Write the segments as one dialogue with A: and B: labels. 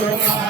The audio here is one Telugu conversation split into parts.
A: Lord.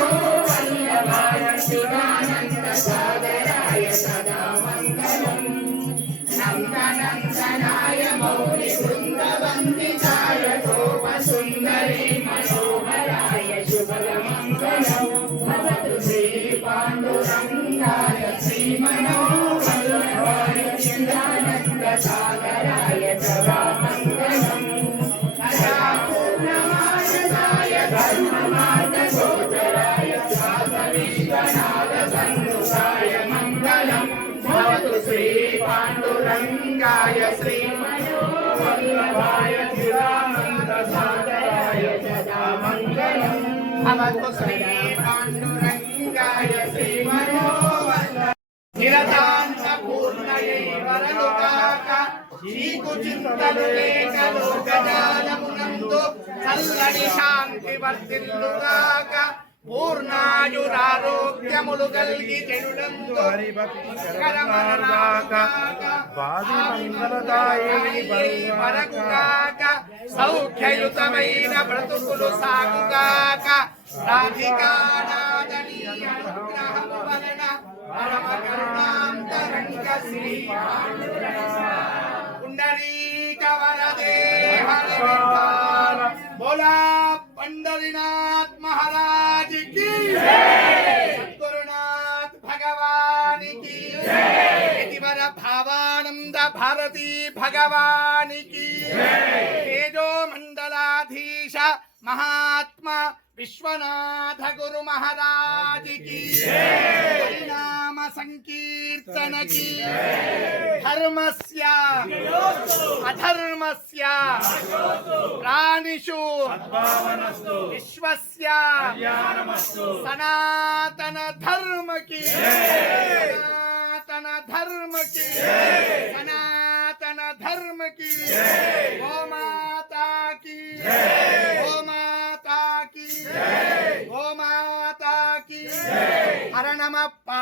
A: మంగళం శ్రీ పాండురంగాయ శ్రీ నిరతాంత పూర్ణయై వరలు కాక నీకు చింతలు లేక లోకజాలమునందు చల్లని శాంతి పూర్ణాయురారోగ్యములు కలిగి చెడుడందు
B: వాది
A: సౌఖ్యయుతమైన బ్రతుకులు సాగుగాక రాధికానాదనీయ అనుగ్రహము వలన పరమ కరుణాంతరంగ శ్రీ పుండరీక వరదే హరి విఠాల బోలా పండరీనాథ్ మహారాజ్ की సద్గురునాథ్ భగవాన్ की యతివర భావానంద భారతీ భగవానికి తేజో మండలాధీశ మహాత్మా విశ్వనాథ గురు మహారాజుకి హరినామ సంకీర్తనకి ధర్మస్య అధర్మస్య ప్రాణిషు విశ్వస్య సనాతన ధర్మకి సనాతన ధర్మకి సనాతన ధర్మకి గోమాతా की గోమాతా की గోమాతా की హర నమ పా